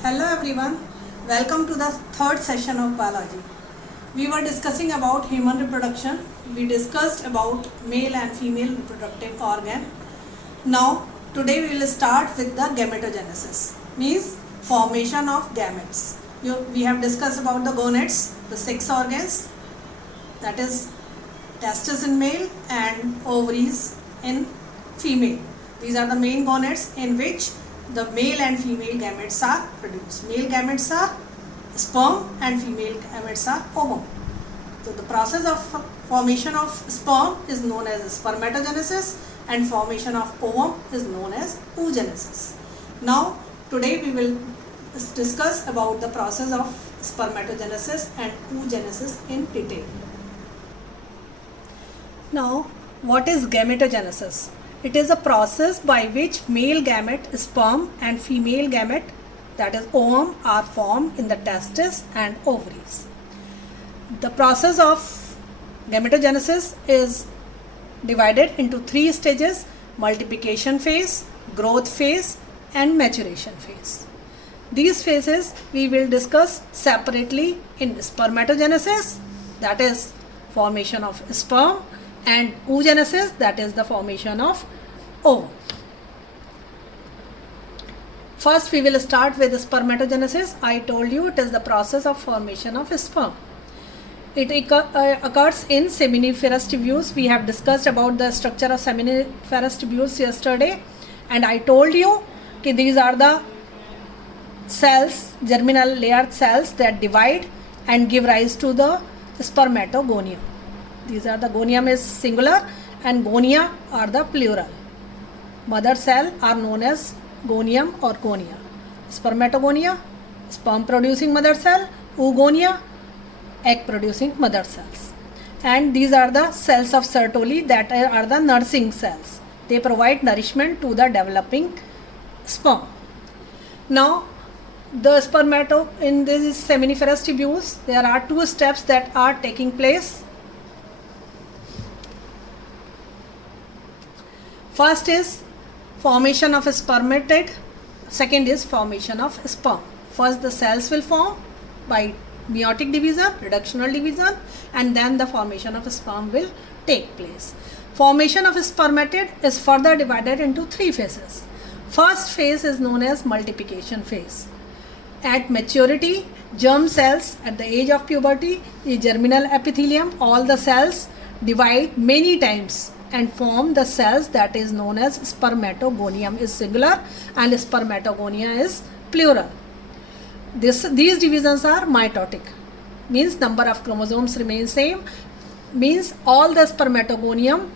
Hello everyone, welcome to the third session of biology. We were discussing about human reproduction. We discussed about male and female reproductive organ. Now today we will start with the gametogenesis, means formation of gametes. We have discussed about the gonads, the 6 organs, that is testes in male and ovaries in female. These are the main gonads in which the male and female gametes are produced. Male gametes are sperm and female gametes are ovum. So the process of formation of sperm is known as spermatogenesis and formation of ovum is known as oogenesis. Now today we will discuss about the process of spermatogenesis and oogenesis in detail. Now what is gametogenesis? It is a process by which male gamete, sperm, and female gamete, that is ovum, are formed in the testes and ovaries. The process of gametogenesis is divided into 3 stages: multiplication phase, growth phase, and maturation phase. These phases we will discuss separately in spermatogenesis, that is formation of sperm, and oogenesis, that is the formation of ovum. First we will start with spermatogenesis. I told you it is the process of formation of sperm. It occurs in seminiferous tubules. We have discussed about the structure of seminiferous tubules yesterday, and I told you that these are the cells, germinal layered cells that divide and give rise to the spermatogonium. These are the gonium is singular and gonia are the plural. Mother cell are known as gonium or gonia. Spermatogonia, sperm producing mother cell. Oogonia, egg producing mother cells. And these are the cells of Sertoli, that are the nursing cells. They provide nourishment to the developing sperm. Now the in these seminiferous tubules, there are 2 steps that are taking place. First is formation of a spermatid, second is formation of sperm. First the cells will form by meiotic division, reductional division, and then the formation of a sperm will take place. Formation of a spermatid is further divided into 3 phases. First phase is known as multiplication phase. At maturity, germ cells at the age of puberty, the germinal epithelium, all the cells divide many times and form the cells that is known as spermatogonium is singular and spermatogonia is plural. These divisions are mitotic, means number of chromosomes remain same, means all the spermatogonium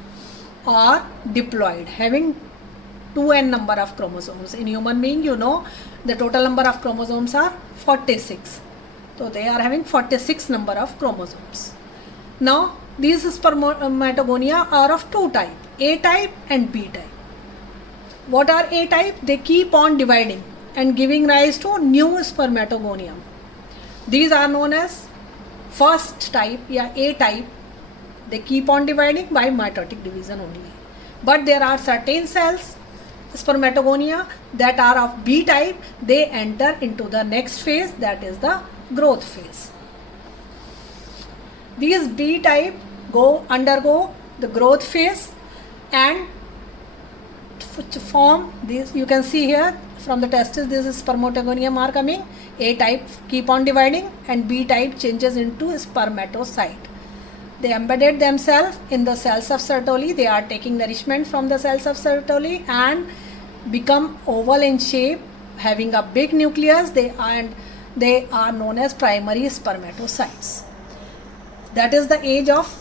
are diploid, having 2n number of chromosomes. In human being, you know, the total number of chromosomes are 46. So they are having 46 number of chromosomes. Now these spermatogonia are of 2 types, A type and B type. What are A type? They keep on dividing and giving rise to new spermatogonium. These are known as first type, A type. They keep on dividing by mitotic division only. But there are certain cells, spermatogonia, that are of B type. They enter into the next phase, that is the growth phase. These B type undergo the growth phase and form these. You can see here from the testes, this is spermatogonium are coming. A type keep on dividing and B type changes into spermatocyte. They embedded themselves in the cells of Sertoli. They are taking nourishment from the cells of Sertoli and become oval in shape, having a big nucleus. They are known as primary spermatocytes. That is the age of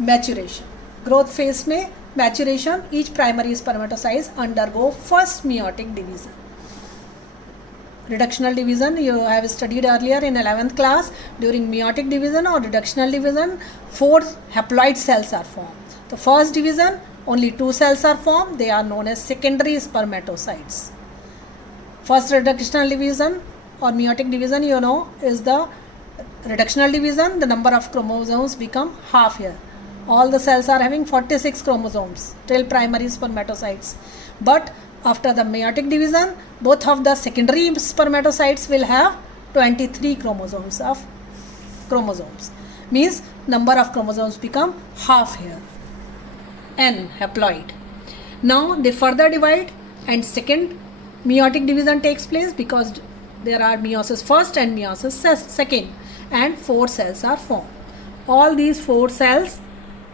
maturation. Growth phase में maturation, each primary spermatocytes undergo first meiotic division. Reductional division you have studied earlier in 11th class. During meiotic division or reductional division, 4 haploid cells are formed. The first division, only 2 cells are formed. They are known as secondary spermatocytes. First reductional division or meiotic division, you know, is the reductional division. The number of chromosomes become half here. All the cells are having 46 chromosomes till primary spermatocytes. But After the meiotic division, both of the secondary spermatocytes will have 23 chromosomes. Means number of chromosomes become half here. N haploid. Now they further divide and second meiotic division takes place because there are meiosis first and meiosis second, and 4 cells are formed. All these 4 cells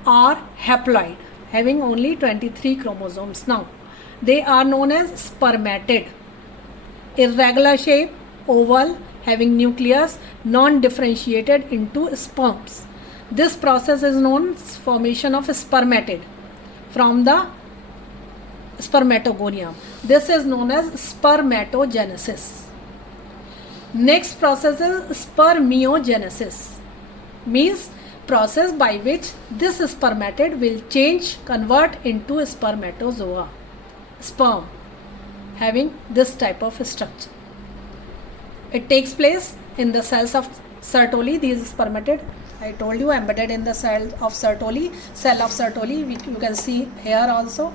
are haploid, having only 23 chromosomes. Now they are known as spermatid. Irregular shape, oval, having nucleus, non-differentiated into sperms. This process is known as formation of spermatid from the spermatogonium. This is known as spermatogenesis. Next process is spermiogenesis, means process by which this spermatid will convert into spermatozoa, sperm, having this type of structure. It takes place in the cells of Sertoli. These spermatid, I told you, embedded in the cell of Sertoli. You can see here also.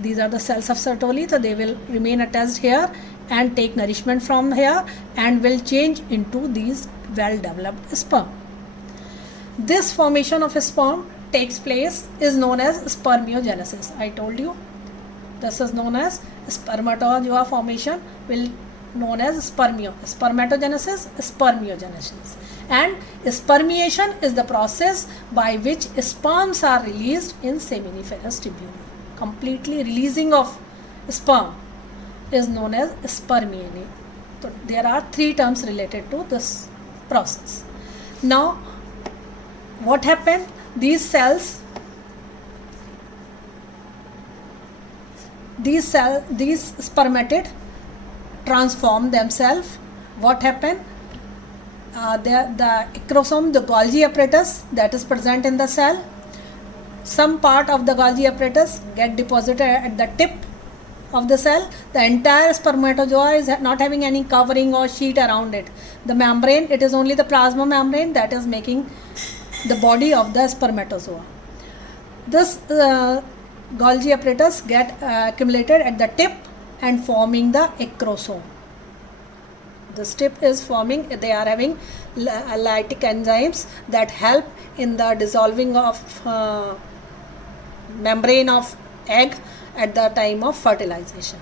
These are the cells of Sertoli, so they will remain attached here and take nourishment from here and will change into these well-developed sperm. This formation of a sperm takes place is known as spermiogenesis. I told you this is known as spermatozoa formation will known as spermatogenesis, spermiogenesis, and spermiation is the process by which sperms are released in seminiferous tubule. Completely releasing of sperm is known as spermiation. So there are 3 terms related to this process. Now what happened? These spermatid transform themselves. What happened? The acrosome, the Golgi apparatus that is present in the cell, some part of the Golgi apparatus get deposited at the tip of the cell. The entire spermatozoa is not having any covering or sheet around it. The membrane, it is only the plasma membrane that is making the body of the spermatozoa. This Golgi apparatus get accumulated at the tip and forming the acrosome. This tip is forming, they are having lytic enzymes that help in the dissolving of membrane of egg at the time of fertilization.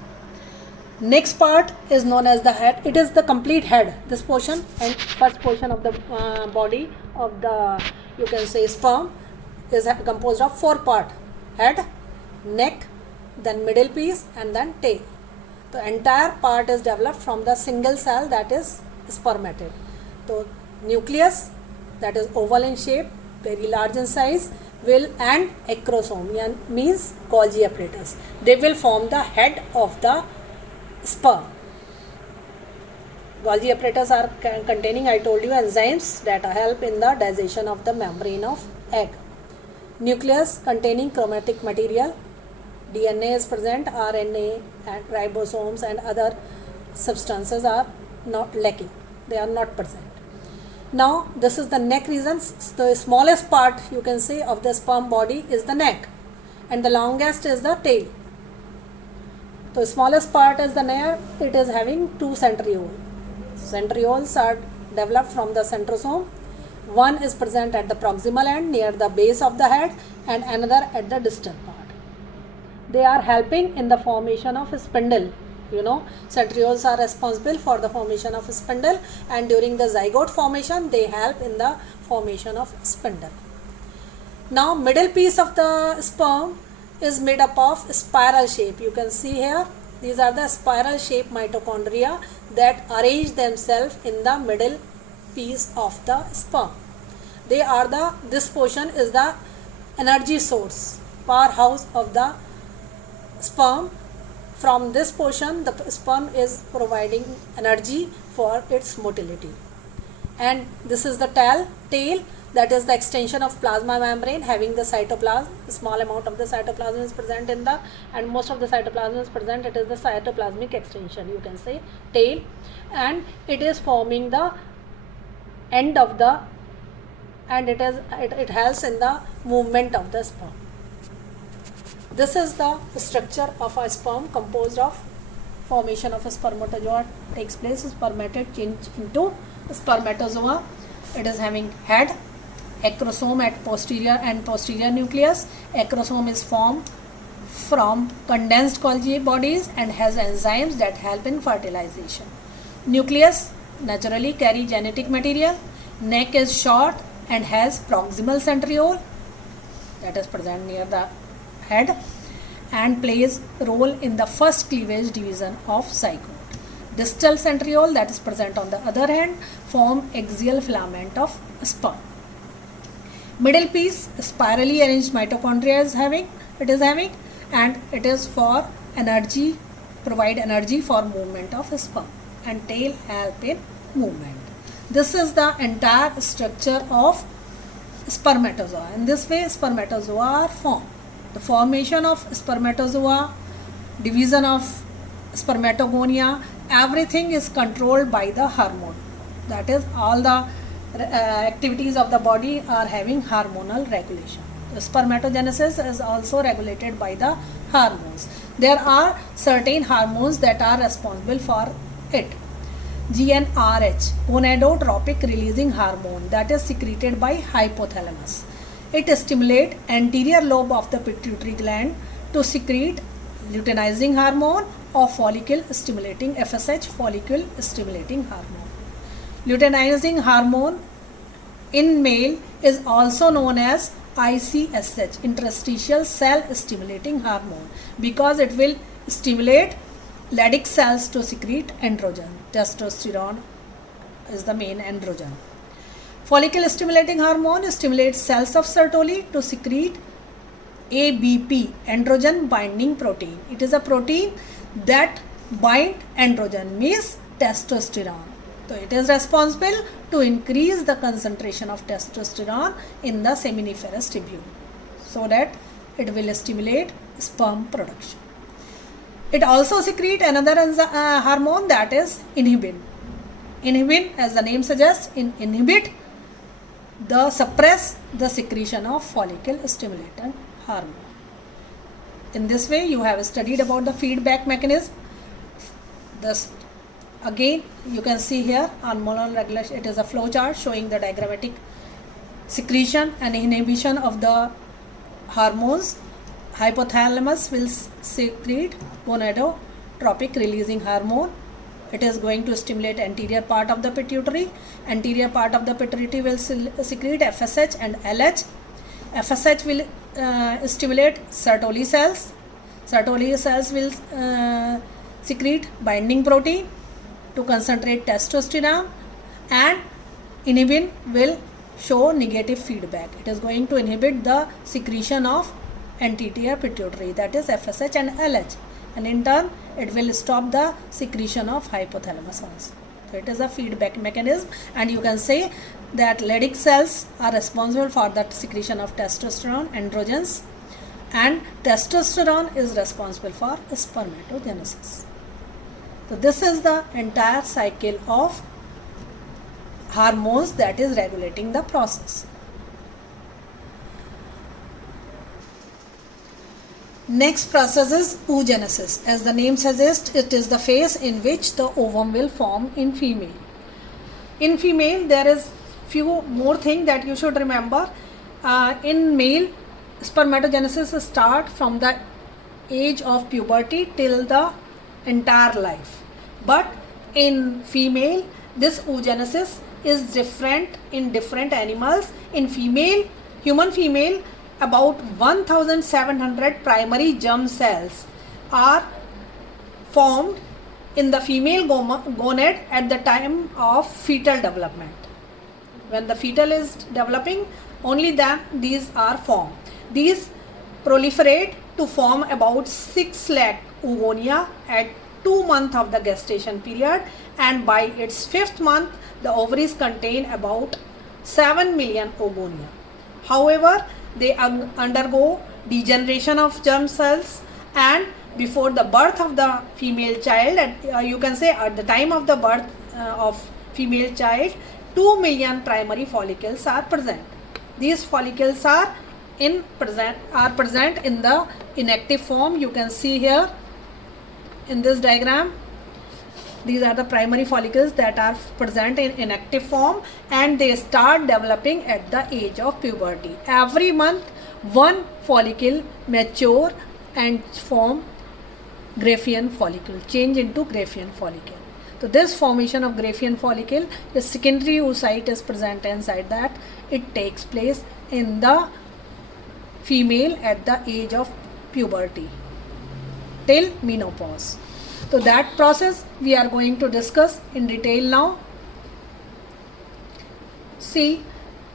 Next part is known as the head. It is the complete head. This portion and first portion of the body of the, you can say, sperm is composed of 4 parts: head, neck, then middle piece, and then tail. The entire part is developed from the single cell, that is spermatid. So nucleus, that is oval in shape, very large in size, and acrosome means Golgi apparatus. They will form the head of the sperm. Golgi apparatus are containing, I told you, enzymes that help in the digestion of the membrane of egg. Nucleus containing chromatic material. DNA is present, RNA and ribosomes and other substances are not lacking. They are not present. Now this is the neck region. The smallest part, you can say, of the sperm body is the neck, and the longest is the tail. The smallest part is the neck. It is having 2 centrioles. Centrioles are developed from the centrosome. One is present at the proximal end near the base of the head and another at the distal part. They are helping in the formation of a spindle. You know, centrioles are responsible for the formation of a spindle, and during the zygote formation they help in the formation of spindle. Now middle piece of the sperm is made up of spiral shape. You can see here, these are the spiral shaped mitochondria that arrange themselves in the middle piece of the sperm. They are this portion is the energy source, powerhouse of the sperm. From this portion the sperm is providing energy for its motility. And this is the tail, that is the extension of plasma membrane having the cytoplasm. A small amount of the cytoplasm is present in the, and most of the cytoplasm is present. It is the cytoplasmic extension, you can say, tail, and it is forming the end of the, and it helps in the movement of the sperm. This is the structure of a sperm composed of formation of a spermatozoa takes place. Spermatid change into spermatozoa. It is having head, acrosome at posterior and posterior nucleus. Acrosome is formed from condensed Golgi bodies and has enzymes that help in fertilization. Nucleus naturally carry genetic material. Neck is short and has proximal centriole that is present near the head and plays role in the first cleavage division of zygote. Distal centriole that is present on the other hand form axial filament of sperm. Middle piece spirally arranged mitochondria is having and it is for energy, provide energy for movement of sperm, and tail help in movement. This is the entire structure of spermatozoa. In this way spermatozoa are formed. The formation of spermatozoa, division of spermatogonia, everything is controlled by the hormone. That is, all the activities of the body are having hormonal regulation. The spermatogenesis is also regulated by the hormones. There are certain hormones that are responsible for it. GnRH, gonadotropic releasing hormone, that is secreted by hypothalamus. It stimulates anterior lobe of the pituitary gland to secrete luteinizing hormone or follicle stimulating FSH, follicle stimulating hormone. Luteinizing hormone in male is also known as ICSH, interstitial cell stimulating hormone, because it will stimulate Leydig cells to secrete androgen. Testosterone is the main androgen. Follicle stimulating hormone stimulates cells of Sertoli to secrete ABP, androgen binding protein. It is a protein that binds androgen, means testosterone. So it is responsible to increase the concentration of testosterone in the seminiferous tubule so that it will stimulate sperm production. It also secretes another hormone, that is inhibin. Inhibin, as the name suggests, suppress the secretion of follicle stimulating hormone. In this way, you have studied about the feedback mechanism. Again, you can see here hormonal regulation. It is a flow chart showing the diagrammatic secretion and inhibition of the hormones. Hypothalamus will secrete gonadotropic releasing hormone. It is going to stimulate anterior part of the pituitary. Anterior part of the pituitary will secrete FSH and LH. FSH will stimulate Sertoli cells. Sertoli cells will secrete binding protein to concentrate testosterone, and inhibin will show negative feedback. It is going to inhibit the secretion of anterior pituitary, that is FSH and LH, and in turn it will stop the secretion of hypothalamus also. So it is a feedback mechanism, and you can say that Leydig cells are responsible for the secretion of testosterone, androgens, and testosterone is responsible for spermatogenesis. So this is the entire cycle of hormones that is regulating the process. Next process is oogenesis. As the name suggests, it is the phase in which the ovum will form in female. In female, there is few more things that you should remember. In male, spermatogenesis start from the age of puberty till the entire life. But in female, this oogenesis is different in different animals. In female, human female, about 1700 primary germ cells are formed in the female gonad at the time of fetal development. When the fetal is developing, only then these are formed. These proliferate to form about 6 lakh oogonia at 2 months of the gestation period, and by its 5th month the ovaries contain about 7 million oogonia. However, they undergo degeneration of germ cells, and before the birth of the female child, you can say at the time of the birth of female child, 2 million primary follicles are present. These follicles are are present in the inactive form. You can see here in this diagram, these are the primary follicles that are present in inactive form, and they start developing at the age of puberty. Every month one follicle mature and form Graafian follicle, change into Graafian follicle. So this formation of Graafian follicle, the secondary oocyte is present inside that. It takes place in the female at the age of puberty till menopause. So that process we are going to discuss in detail now. See,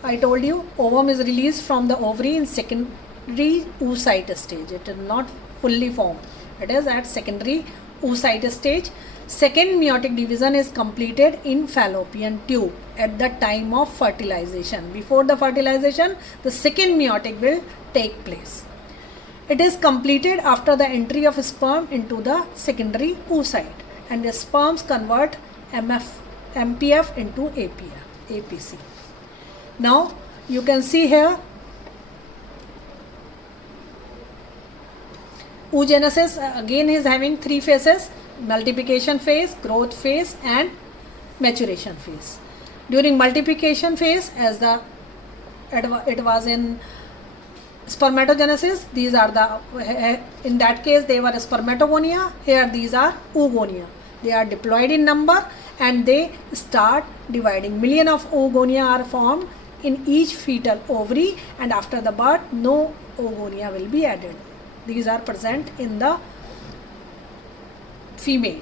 I told you ovum is released from the ovary in secondary oocyte stage. It is not fully formed. It is at secondary oocyte stage. Second meiotic division is completed in fallopian tube at the time of fertilization. Before the fertilization, the second meiotic will take place. It is completed after the entry of sperm into the secondary oocyte, and the sperms convert MPF into APC. Now you can see here oogenesis again is having three phases: multiplication phase, growth phase, and maturation phase. During multiplication phase, as it was in spermatogenesis, these are the, in that case they were spermatogonia. Here these are oogonia. They are diploid in number and they start dividing. Million of oogonia are formed in each fetal ovary, and after the birth no oogonia will be added. These are present in the female.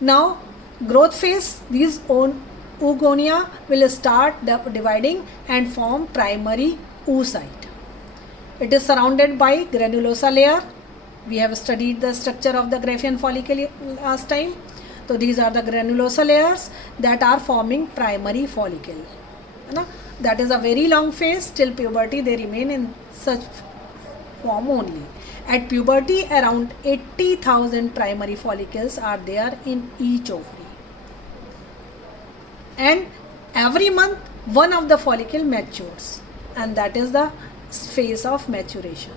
Now growth phase, these oogonia will start dividing and form primary oocyte. It is surrounded by granulosa layer. We have studied the structure of the Graafian follicle last time. So these are the granulosa layers that are forming primary follicle. That is a very long phase. Till puberty they remain in such form only. At puberty around 80,000 primary follicles are there in each ovary. And every month one of the follicle matures, and that is the phase of maturation.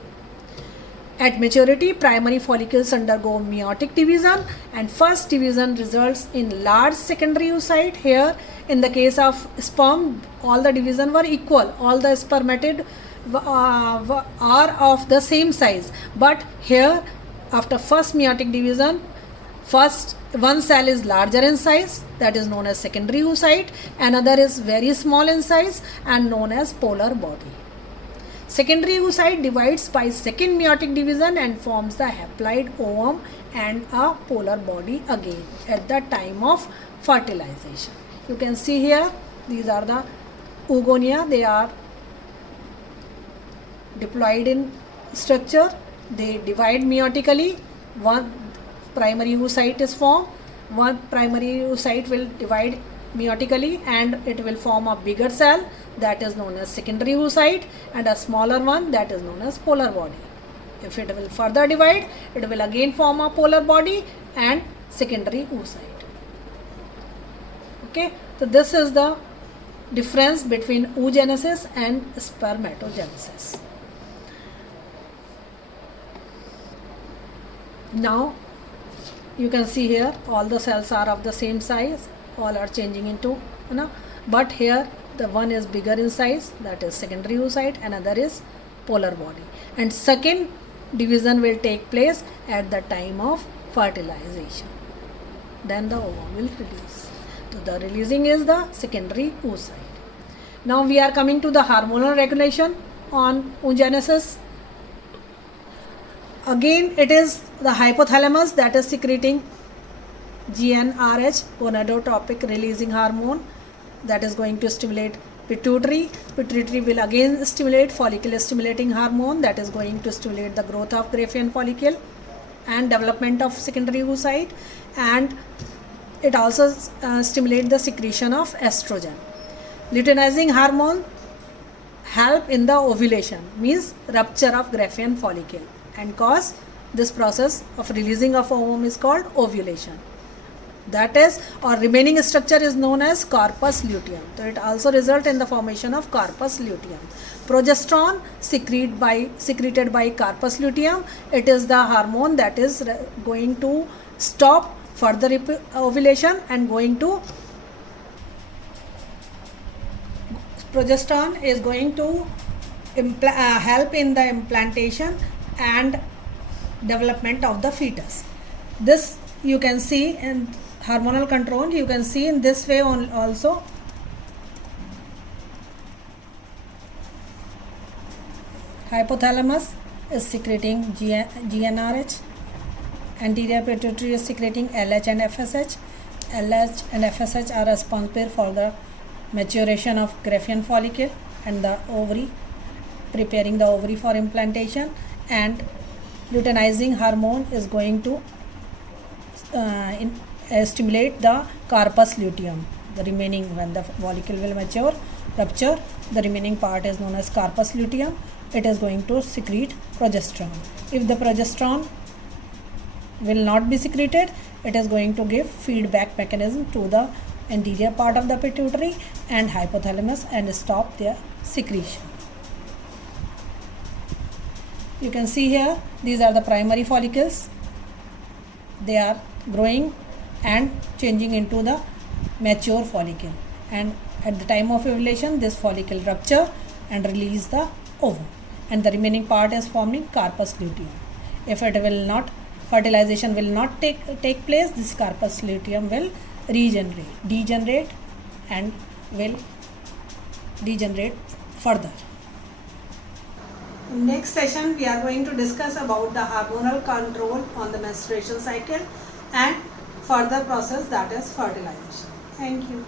At maturity, primary follicles undergo meiotic division, and first division results in large secondary oocyte. Here in the case of sperm, all the division were equal, all the spermatid are of the same size, but here after first meiotic division, first one cell is larger in size, that is known as secondary oocyte, another is very small in size and known as polar body. Secondary oocyte divides by second meiotic division and forms the haploid ovum and a polar body again at the time of fertilization. You can see here, these are the oogonia. They are diploid in structure. They divide meiotically. One primary oocyte is formed. One primary oocyte will divide meiotically and it will form a bigger cell that is known as secondary oocyte, and a smaller one that is known as polar body. If it will further divide, it will again form a polar body and secondary oocyte. Okay, so this is the difference between oogenesis and spermatogenesis. Now you can see here all the cells are of the same size, all are changing into, but here the one is bigger in size, that is secondary oocyte, another is polar body, and second division will take place at the time of fertilization. Then the ovum will release. So the releasing is the secondary oocyte. Now we are coming to the hormonal regulation on oogenesis. Again, it is the hypothalamus that is secreting GnRH, gonadotropic releasing hormone, that is going to stimulate pituitary. Pituitary will again stimulate follicle stimulating hormone that is going to stimulate the growth of Graafian follicle and development of secondary oocyte, and it also stimulates the secretion of estrogen. Luteinizing hormone help in the ovulation, means rupture of Graafian follicle, and cause this process of releasing of ovum is called ovulation. that is, or remaining structure is known as corpus luteum. So it also results in the formation of corpus luteum. Progesterone secreted by corpus luteum. It is the hormone that is going to stop further ovulation and going to progesterone is going to help in the implantation and development of the fetus. This you can see in hormonal control. You can see in this way also. Hypothalamus is secreting GnRH. Anterior pituitary is secreting LH and FSH. LH and FSH are responsible for the maturation of Graafian follicle and the ovary, preparing the ovary for implantation, and luteinizing hormone is going to stimulate the corpus luteum. The remaining, when the follicle will rupture, the remaining part is known as corpus luteum. It is going to secrete progesterone. If the progesterone will not be secreted, it is going to give feedback mechanism to the anterior part of the pituitary and hypothalamus and stop their secretion. You can see here, these are the primary follicles. They are growing and changing into the mature follicle, and at the time of ovulation this follicle rupture and release the ovum, and the remaining part is forming corpus luteum. If it will not, fertilization will not take place, this corpus luteum will degenerate and will degenerate further. In next session we are going to discuss about the hormonal control on the menstruation cycle and further process, that is fertilization. Thank you.